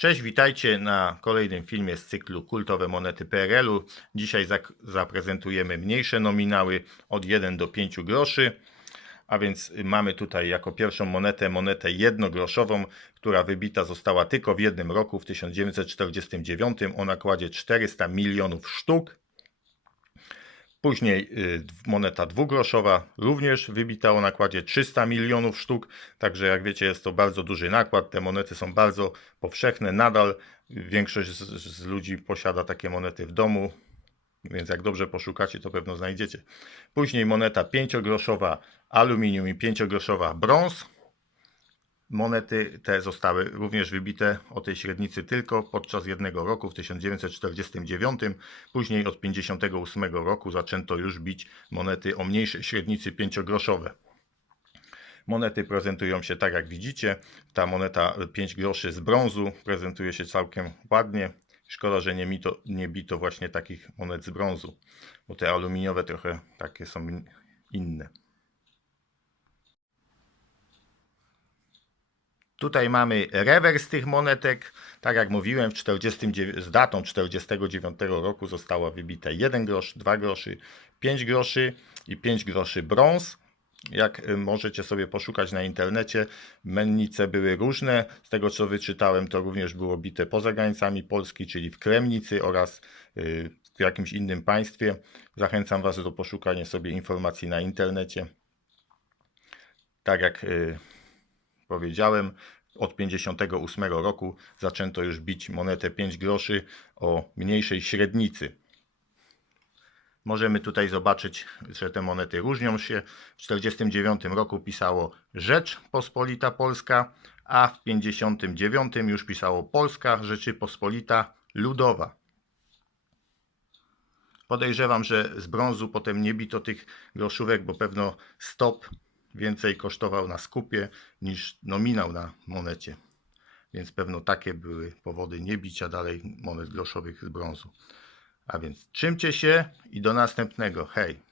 Cześć, witajcie na kolejnym filmie z cyklu Kultowe Monety PRL-u. Dzisiaj zaprezentujemy mniejsze nominały od 1 do 5 groszy. A więc mamy tutaj jako pierwszą monetę monetę jednogroszową, która wybita została tylko w jednym roku, w 1949, o nakładzie 400 milionów sztuk. Później y, moneta dwugroszowa również wybita o nakładzie 300 milionów sztuk, także jak wiecie jest to bardzo duży nakład. Te monety są bardzo powszechne nadal. Większość z, z ludzi posiada takie monety w domu, więc jak dobrze poszukacie to pewno znajdziecie. Później moneta pięciogroszowa aluminium i pięciogroszowa brąz. Monety te zostały również wybite o tej średnicy tylko podczas jednego roku w 1949. Później od 1958 roku zaczęto już bić monety o mniejszej średnicy pięciogroszowe. Monety prezentują się tak jak widzicie. Ta moneta 5 groszy z brązu prezentuje się całkiem ładnie. Szkoda, że nie, mito, nie bito właśnie takich monet z brązu, bo te aluminiowe trochę takie są in- inne. Tutaj mamy rewers tych monetek. Tak jak mówiłem, w 49, z datą 49 roku została wybita 1 grosz, 2 groszy, 5 groszy i 5 groszy brąz. Jak y, możecie sobie poszukać na internecie, mennice były różne. Z tego co wyczytałem, to również było bite poza granicami Polski, czyli w Kremnicy oraz y, w jakimś innym państwie. Zachęcam Was do poszukania sobie informacji na internecie. Tak jak y, powiedziałem, od 58 roku zaczęto już bić monetę 5 groszy o mniejszej średnicy. Możemy tutaj zobaczyć, że te monety różnią się. W 49 roku pisało Rzecz Pospolita Polska, a w 59 już pisało Polska Rzeczypospolita Ludowa. Podejrzewam, że z brązu potem nie bito tych groszówek, bo pewno stop więcej kosztował na skupie niż nominał na monecie. Więc pewno takie były powody niebicia dalej monet groszowych z brązu. A więc trzymcie się i do następnego. Hej!